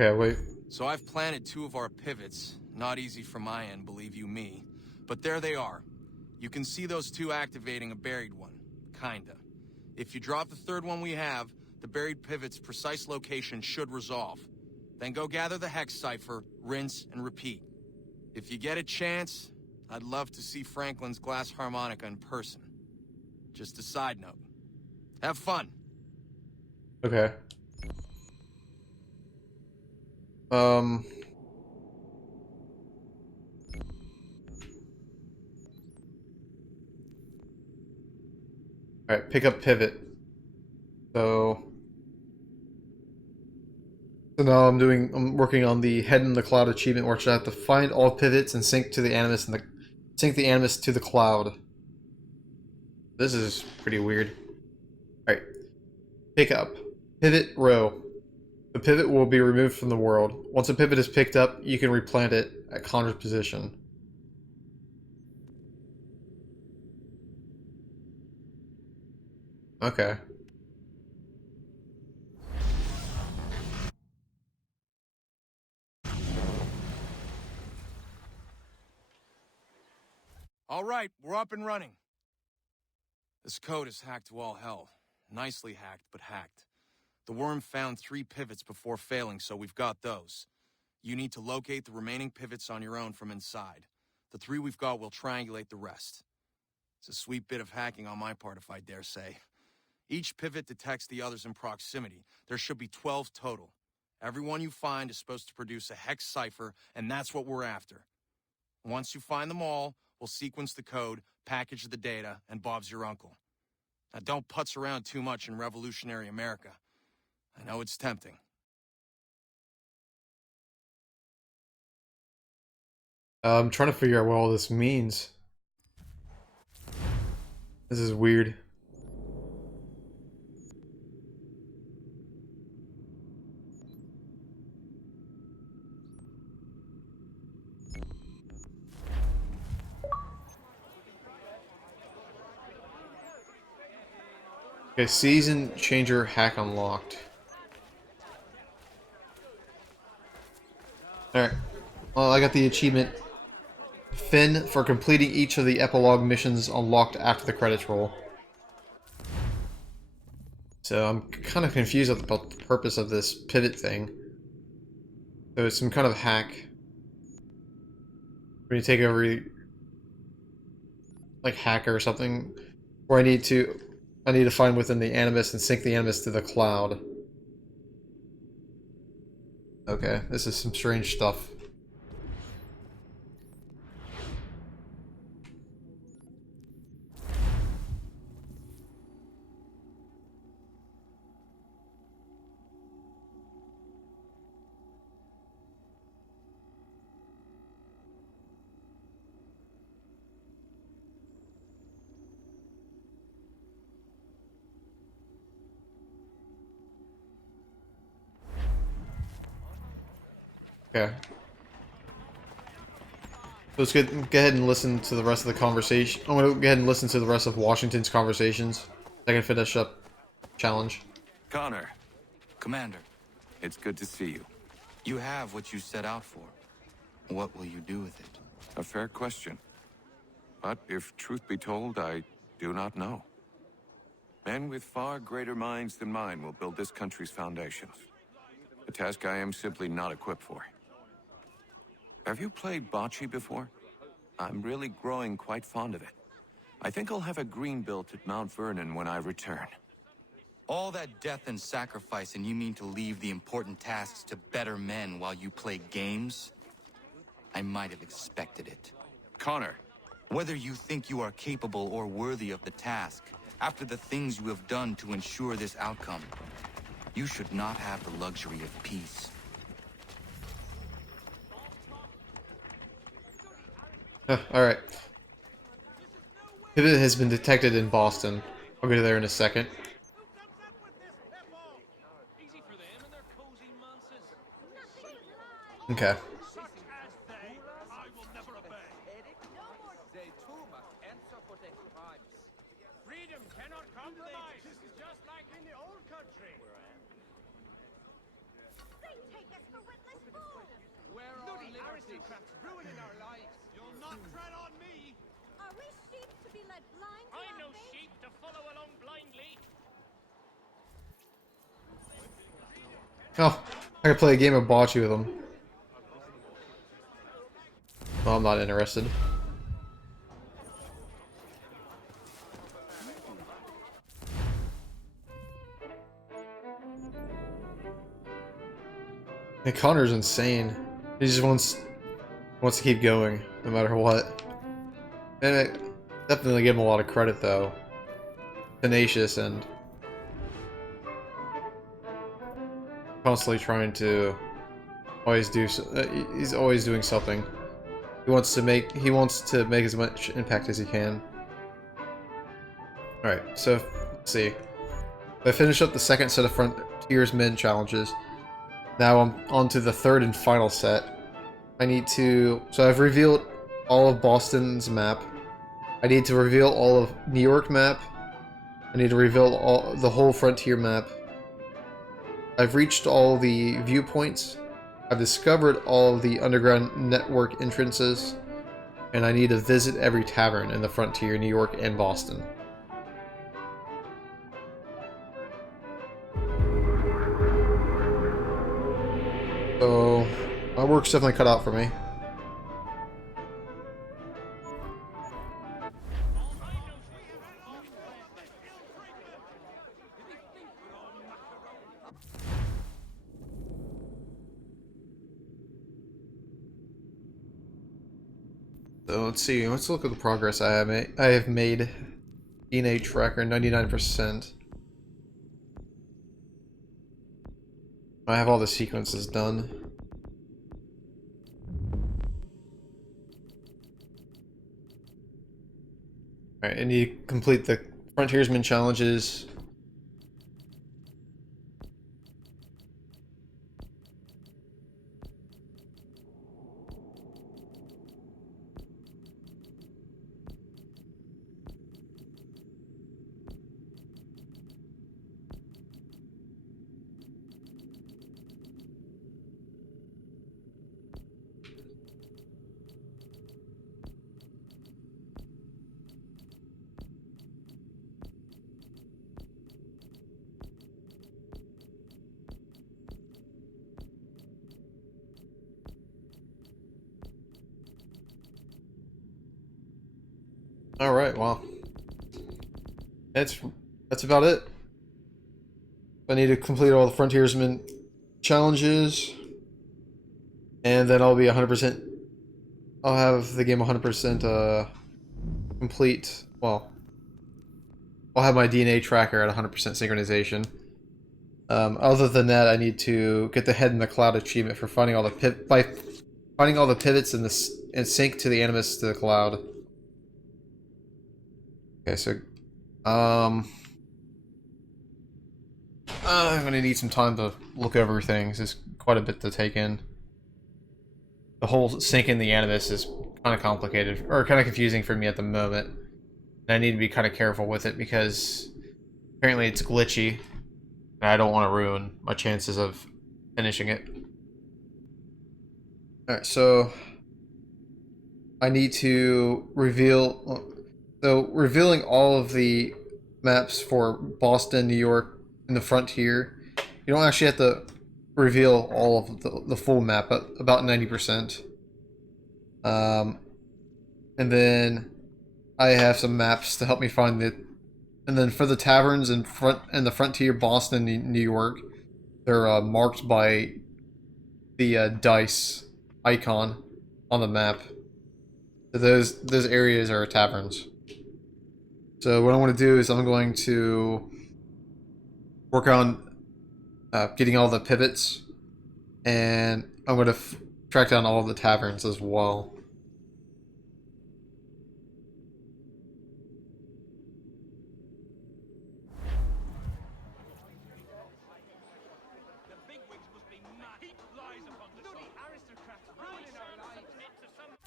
Okay, wait. So I've planted 2 of our pivots. Not easy from my end, believe you me. But there they are. You can see those 2 activating a buried one. Kinda. If you drop the 3rd one we have, the buried pivot's precise location should resolve. Then go gather the hex cipher, rinse, and repeat. If you get a chance, I'd love to see Franklin's glass harmonica in person. Just a side note. Have fun. Okay. Um. All right, pick up pivot. So now I'm working on the Head in the Cloud achievement, where I have to find all pivots and sync to the animus and sync the animus to the cloud. This is pretty weird. All right, pick up pivot row. The pivot will be removed from the world. Once a pivot is picked up, you can replant it at Connor's position. Okay. All right, we're up and running. This code is hacked to all hell. Nicely hacked, but hacked. The worm found 3 pivots before failing, so we've got those. You need to locate the remaining pivots on your own from inside. The 3 we've got will triangulate the rest. It's a sweet bit of hacking on my part, if I dare say. Each pivot detects the others in proximity. There should be 12 total. Every one you find is supposed to produce a hex cipher, and that's what we're after. Once you find them all, we'll sequence the code, package the data, and Bob's your uncle. Now don't putz around too much in revolutionary America. I know it's tempting. I'm trying to figure out what all this means. This is weird. Okay, season changer hack unlocked. Alright. Well, I got the achievement Finn for completing each of the epilogue missions unlocked after the credits roll. So I'm kind of confused about the purpose of this pivot thing. So it's some kind of hack. When you take over, like, hacker or something, where I need to find within the animus and sync the animus to the cloud. Okay, this is some strange stuff. Okay. So let's go ahead and listen to the rest of the conversation. I'm gonna go ahead and listen to the rest of Washington's conversations, so I can finish up challenge. Connor, Commander, it's good to see you. You have what you set out for. What will you do with it? A fair question. But if truth be told, I do not know. Men with far greater minds than mine will build this country's foundations. A task I am simply not equipped for. Have you played bocce before? I'm really growing quite fond of it. I think I'll have a green built at Mount Vernon when I return. All that death and sacrifice, and you mean to leave the important tasks to better men while you play games? I might have expected it. Connor! Whether you think you are capable or worthy of the task, after the things you have done to ensure this outcome, you should not have the luxury of peace. Alright. Pivot has been detected in Boston. I'll go there in a second. Okay. Freedom cannot compromise. This is just like in the old country. take us for witless fools. Where are aristocrats ruining our lives? You'll not tread on me! Are we sheep to be led blind to I'm our no fate? sheep to follow along blindly. Oh, I could play a game of bocce with him. Well, I'm not interested. And Connor's insane. He just wants to keep going, no matter what. And I definitely give him a lot of credit, though. Tenacious and constantly trying to always do. He's always doing something. He wants to make as much impact as he can. All right, so let's see. I finished up the second set of Frontiersmen challenges. Now I'm on to the third and final set. So I've revealed all of Boston's map. I need to reveal all of New York map. I need to reveal the whole Frontier map. I've reached all the viewpoints. I've discovered all of the underground network entrances. And I need to visit every tavern in the Frontier, New York, and Boston. So, my work's definitely cut out for me. So let's see, let's look at the progress I have made. DNA tracker 99%. I have all the sequences done. Alright, I need to complete the Frontiersman challenges. Alright, well. That's about it. I need to complete all the Frontiersman challenges. And then I'll be 100%. I'll have the game 100% complete. Well, I'll have my DNA tracker at 100% synchronization. Other than that, I need to get the Head in the Cloud achievement for finding all the pivots and sync to the Animus to the cloud. Okay, so I'm gonna need some time to look over things. There's quite a bit to take in. The whole sync in the Animus is kind of complicated, or kind of confusing for me at the moment. And I need to be kind of careful with it because apparently it's glitchy, and I don't want to ruin my chances of finishing it. Alright, so I need to reveal... So, revealing all of the maps for Boston, New York, and the Frontier, you don't actually have to reveal all of the full map, but about 90%. And then I have some maps to help me find it. And then for the taverns and the Frontier, Boston, New York, they're marked by the dice icon on the map. So those areas are taverns. So what I want to do is I'm going to work on getting all the pivots, and I'm going to track down all of the taverns as well.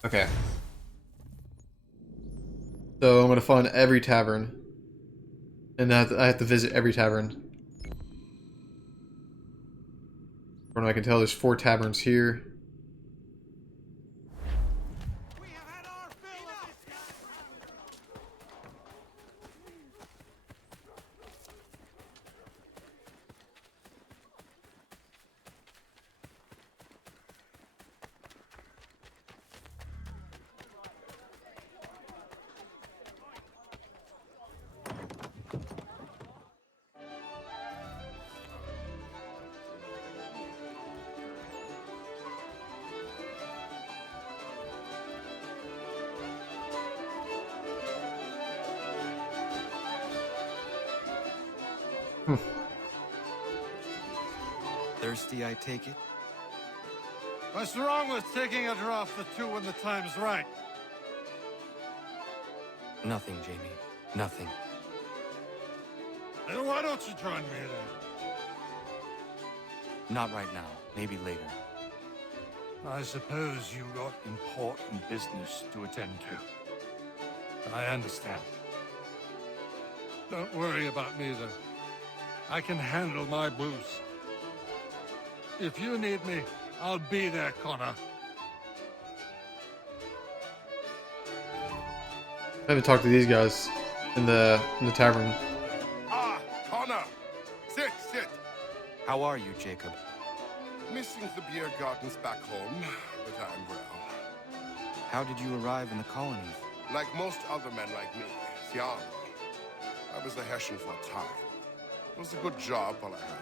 Okay. So I'm going to find every tavern, and I have to visit every tavern. From what I can tell, there's 4 taverns here. We have had our fill of this Thirsty, I take it? What's wrong with taking a draft or two when the time's right? Nothing, Jamie. Nothing. Then why don't you join me then? Not right now. Maybe later. I suppose you got important business to attend to. I understand. Don't worry about me, though. I can handle my booze. If you need me, I'll be there, Connor. I haven't talked to these guys in the tavern. Ah, Connor! Sit, sit! How are you, Jacob? Missing the beer gardens back home, but I'm well. How did you arrive in the colonies? Like most other men like me, the army. I was a Hessian for a time. It was a good job while I had it.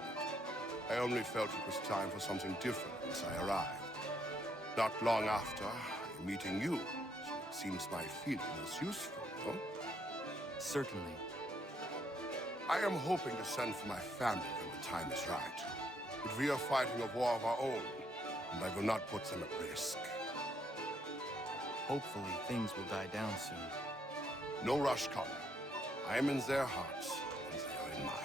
I only felt it was time for something different once I arrived. Not long after, meeting you, so it seems my feeling was useful, no? Certainly. I am hoping to send for my family when the time is right. But we are fighting a war of our own, and I will not put them at risk. Hopefully, things will die down soon. No rush, Connor. I am in their hearts, and they are in mine.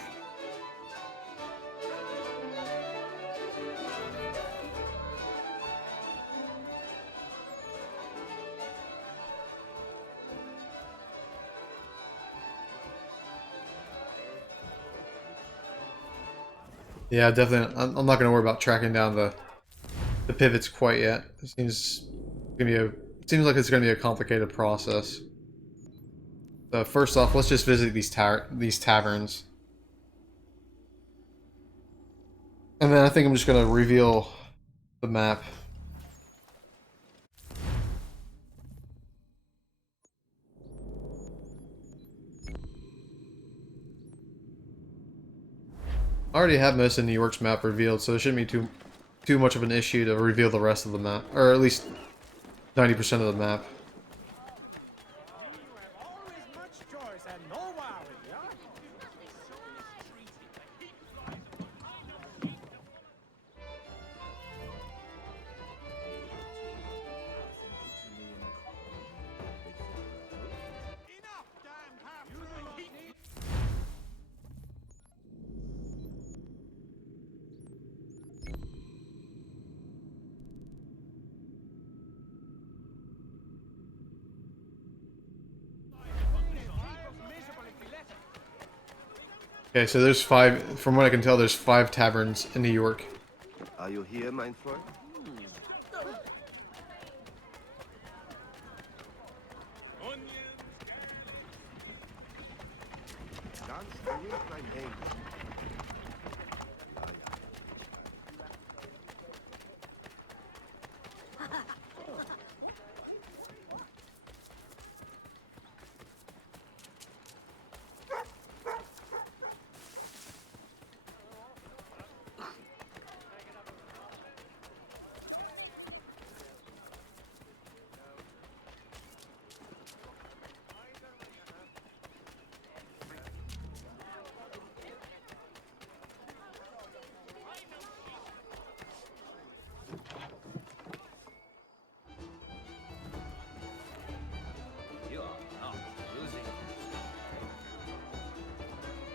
Yeah, definitely. I'm not gonna worry about tracking down the pivots quite yet. It seems like it's gonna be a complicated process. So first off, let's just visit these taverns, and then I think I'm just gonna reveal the map. I already have most of New York's map revealed, so it shouldn't be too much of an issue to reveal the rest of the map, or at least 90% of the map. You have always much choice and no worry, yeah? Enough, damn half-breed! Okay, so there's 5, from what I can tell, there's 5 taverns in New York. Are you here, mein Freund? Ganz ruhig, mein Engel.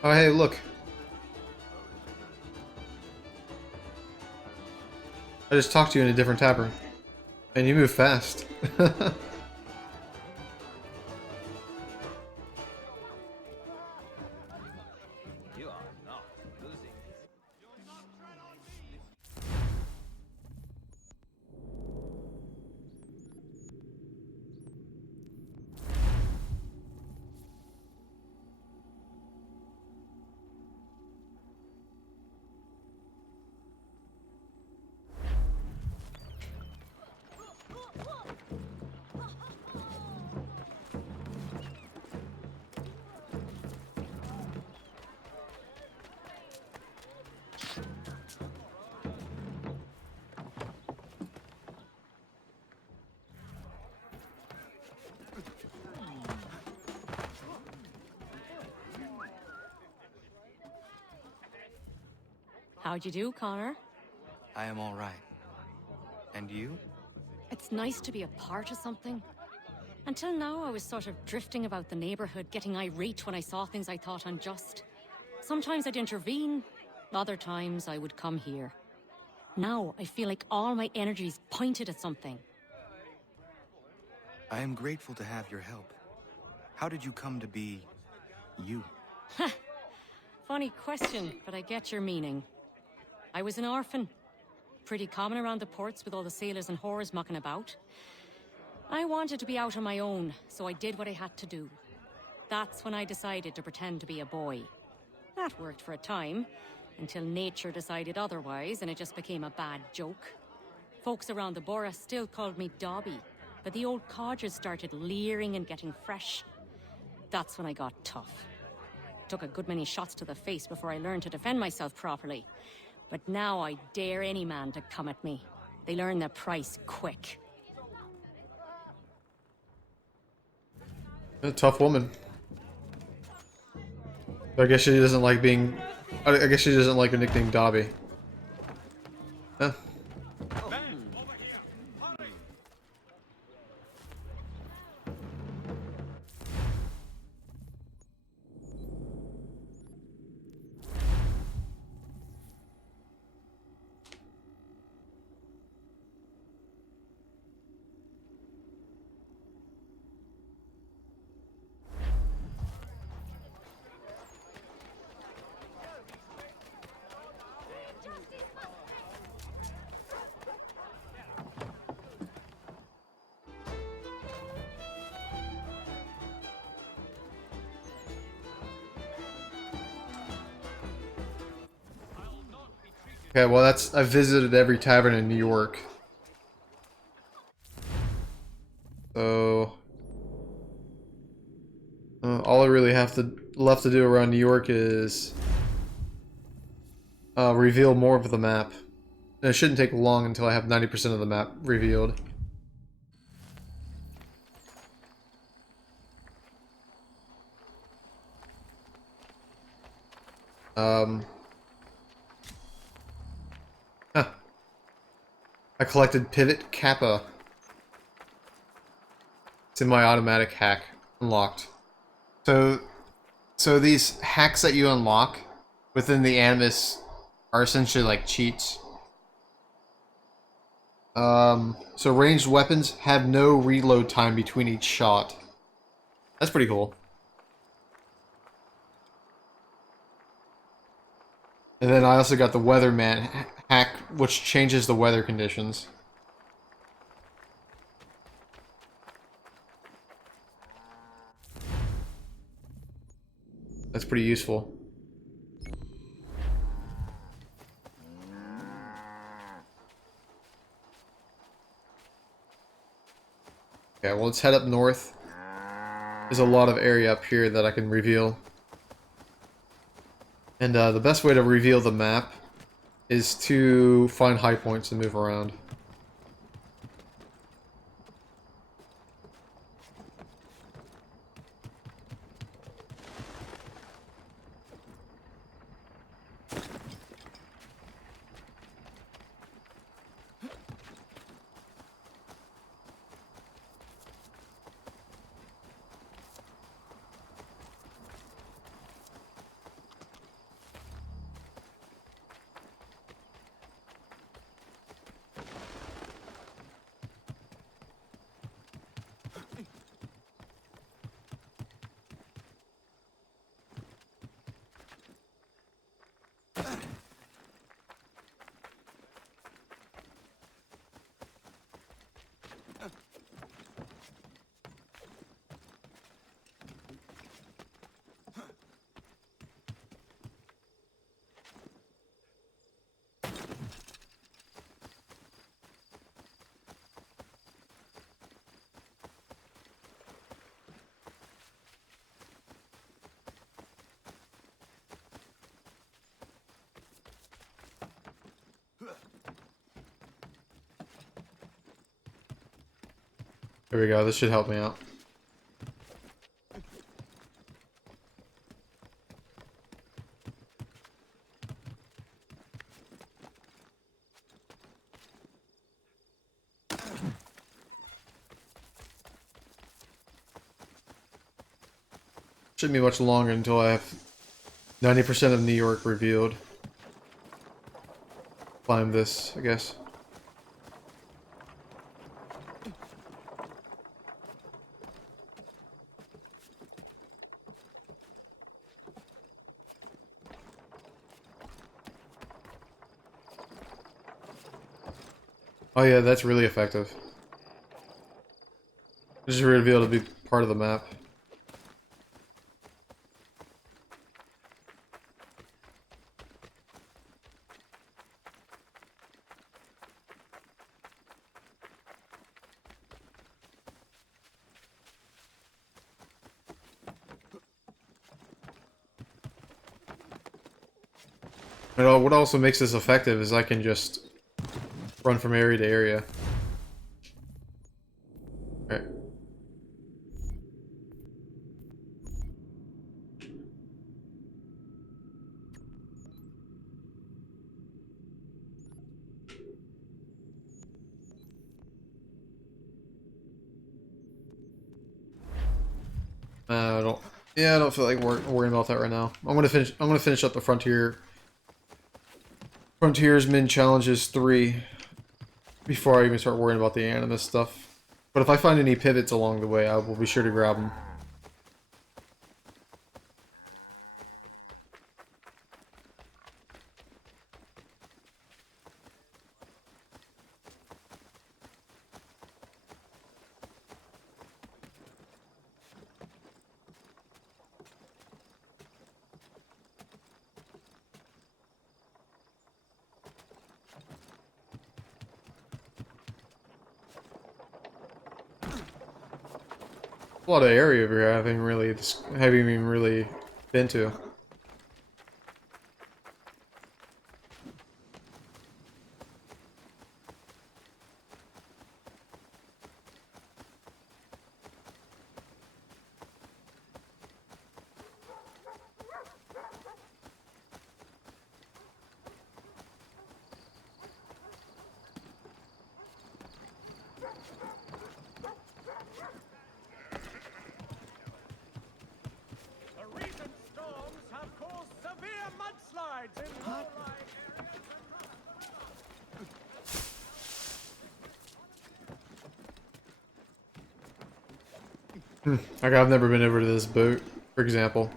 Oh, hey, look. I just talked to you in a different tavern. And you move fast. How'd you do, Connor? I am all right. And you? It's nice to be a part of something. Until now, I was sort of drifting about the neighborhood, getting irate when I saw things I thought unjust. Sometimes I'd intervene, other times I would come here. Now, I feel like all my energy's pointed at something. I am grateful to have your help. How did you come to be... you? Funny question, but I get your meaning. I was an orphan. Pretty common around the ports with all the sailors and whores mucking about. I wanted to be out on my own, so I did what I had to do. That's when I decided to pretend to be a boy. That worked for a time, until nature decided otherwise and it just became a bad joke. Folks around the borough still called me Dobby, but the old codgers started leering and getting fresh. That's when I got tough. Took a good many shots to the face before I learned to defend myself properly. But now I dare any man to come at me. They learn their price quick. A tough woman. I guess she doesn't like being... I guess she doesn't like the nickname Dobby. Huh. Okay, well that's... I've visited every tavern in New York. So... all I really have to left to do around New York is... reveal more of the map. And it shouldn't take long until I have 90% of the map revealed. Huh. I collected Pivot Kappa. It's in my automatic hack. Unlocked. So these hacks that you unlock within the Animus are essentially like cheats. So ranged weapons have no reload time between each shot. That's pretty cool. And then I also got the Weatherman hack, which changes the weather conditions. That's pretty useful. Okay, well let's head up north. There's a lot of area up here that I can reveal. And the best way to reveal the map is to find high points and move around. There we go, this should help me out. Shouldn't be much longer until I have 90% of New York revealed. Climb this, I guess. Oh yeah, that's really effective. Just revealed to be part of the map. And what also makes this effective is I can just run from area to area. Alright. I don't feel like worrying about that right now. I'm gonna finish up the Frontiersman Challenges 3 before I even start worrying about the Animus stuff. But if I find any pivots along the way, I will be sure to grab them. A lot of area over here I haven't even really been to. Like, I've never been over to this boat, for example.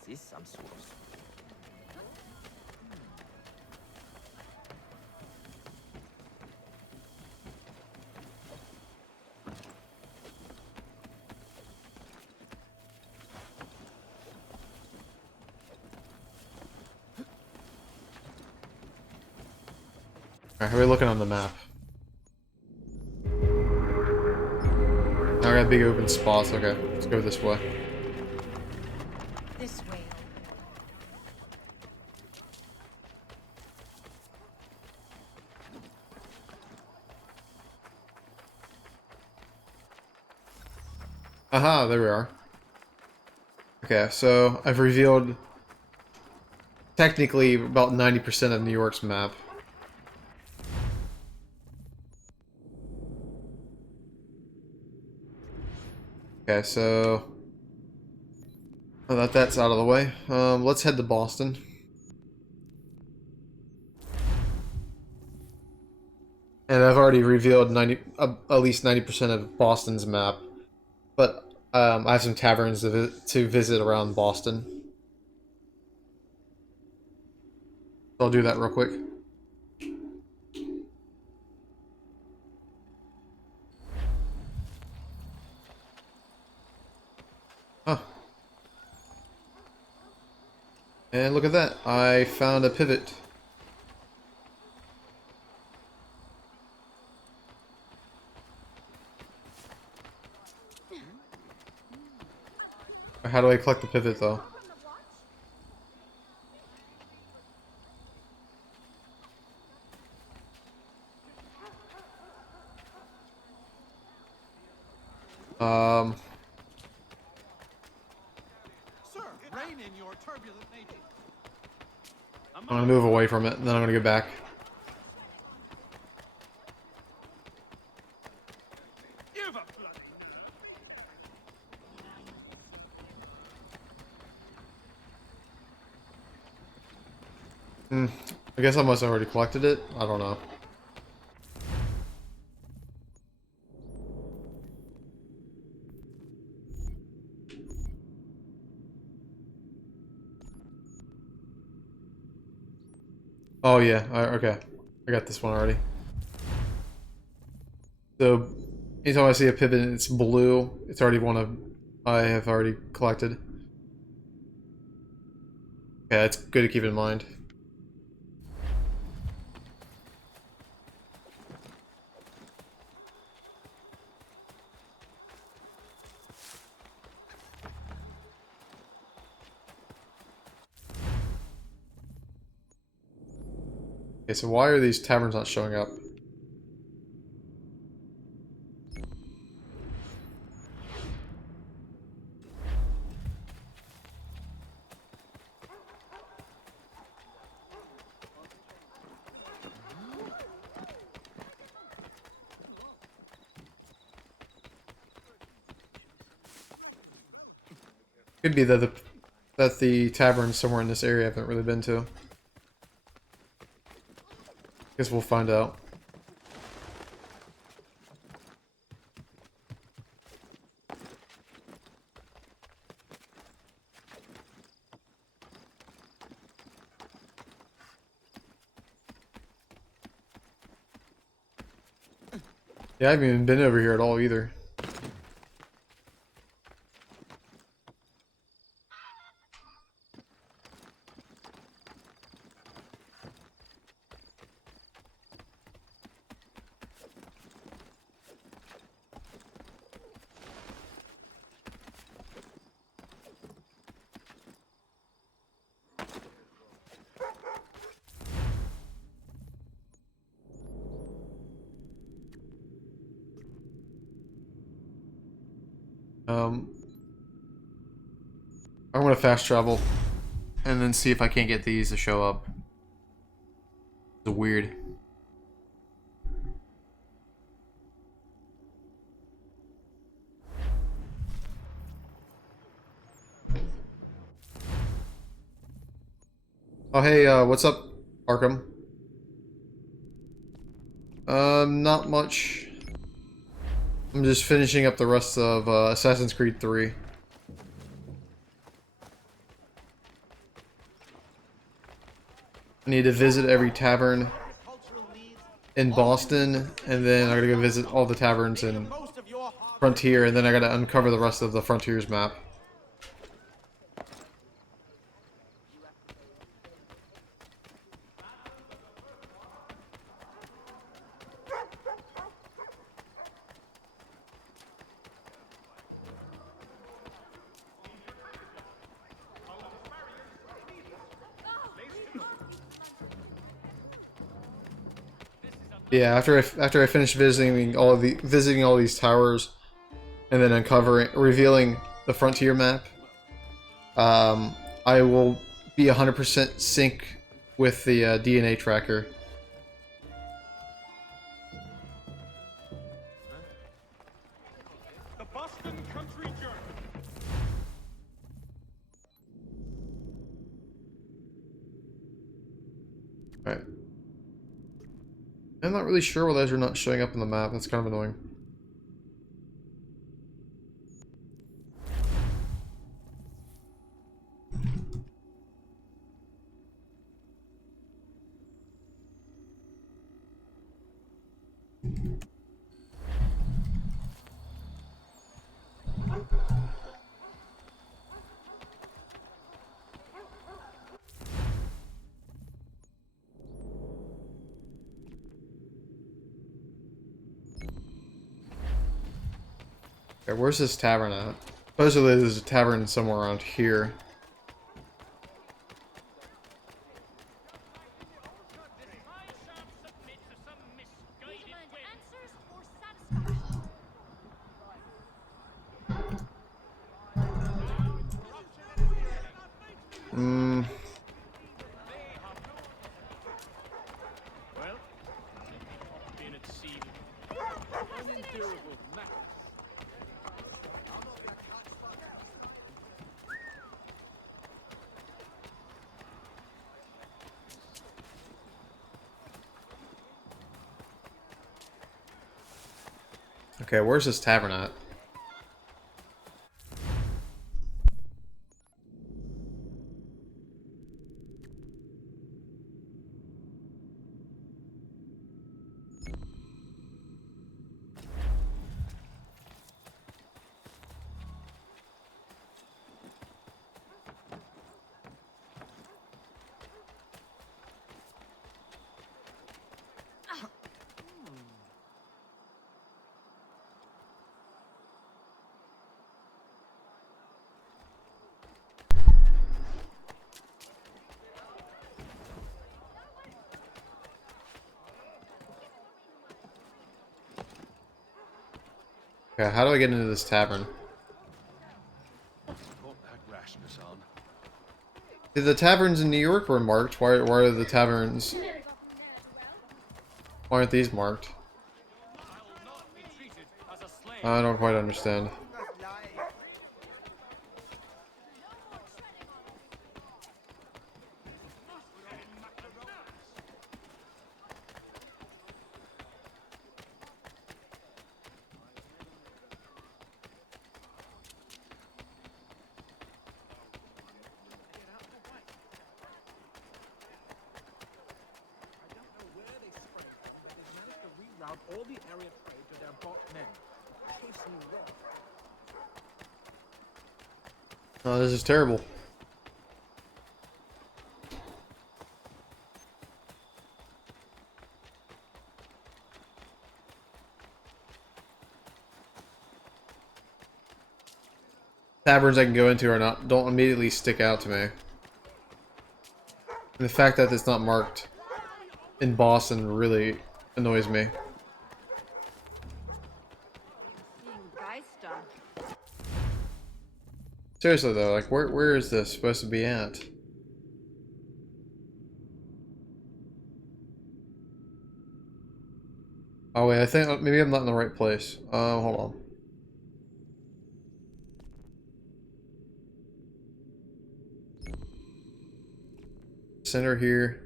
Is this some sort of... Alright, how are we looking on the map? Now I got big open spots. Okay, let's go this way. This way. Aha, there we are. Okay, so I've revealed technically about 90% of New York's map. Okay, so now that's out of the way. Let's head to Boston. And I've already revealed at least 90% of Boston's map, but I have some taverns to visit around Boston. So I'll do that real quick. Huh. And look at that, I found a pivot. How do I collect the pivot though? Um, Sir, rein in your turbulent nature. I'm gonna move away from it, and then I'm gonna go back. Give a bloody. I guess I must have already collected it. I don't know. Oh yeah, okay. I got this one already. So, anytime I see a pivot and it's blue, it's already one of I have already collected. Yeah, it's good to keep in mind. Okay, so why are these taverns not showing up? Could be that the tavern's somewhere in this area I haven't really been to. Guess we'll find out. Yeah, I haven't even been over here at all either. I'm gonna fast travel and then see if I can't get these to show up. It's weird. Oh hey, what's up, Arkham? Not much. I'm just finishing up the rest of Assassin's Creed 3. I need to visit every tavern in Boston, and then I gotta go visit all the taverns in Frontier, and then I gotta uncover the rest of the Frontiers map. Yeah, after I finish visiting all these towers, and then revealing the Frontier map, I will be 100% sync with the DNA tracker. The Boston Country Journal. Alright. I'm not really sure why those are not showing up on the map. That's kind of annoying. Okay, where's this tavern at? Supposedly there's a tavern somewhere around here. Demand answers or satisfaction? Unendurable mass. Okay, where's this tavern at? Okay, how do I get into this tavern? Put that rashness on. Did the taverns in New York were marked? Why are the taverns? Why aren't these marked? I don't quite understand. All the area trade to their bought men. Chasing them. Oh, this is terrible. Taverns I can go into don't immediately stick out to me. And the fact that it's not marked in Boston really annoys me. Seriously though, like where is this supposed to be at? Oh wait, I think maybe I'm not in the right place. Hold on. Center here.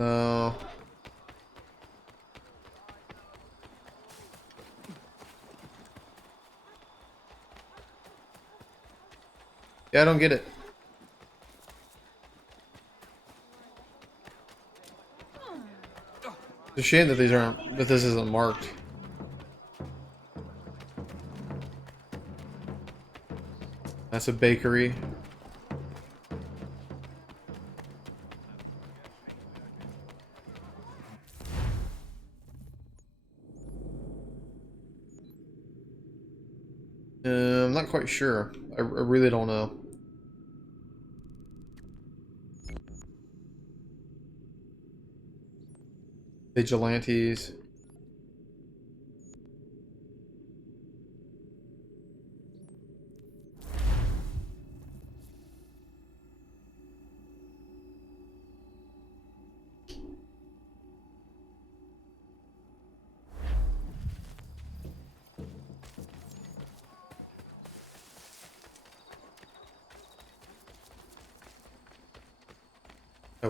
No. Yeah, I don't get it. It's a shame that this isn't marked. That's a bakery. I'm not quite sure. I really don't know. Vigilantes.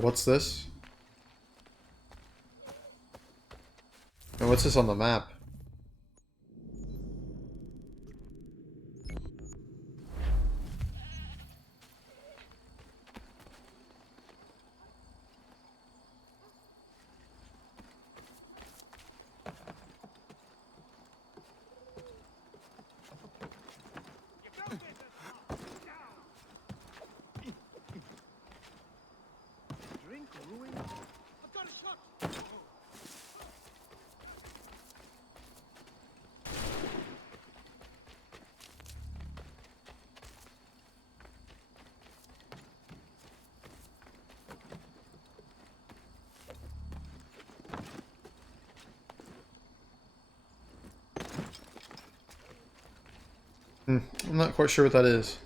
What's this? And what's this on the map? I'm not quite sure what that is.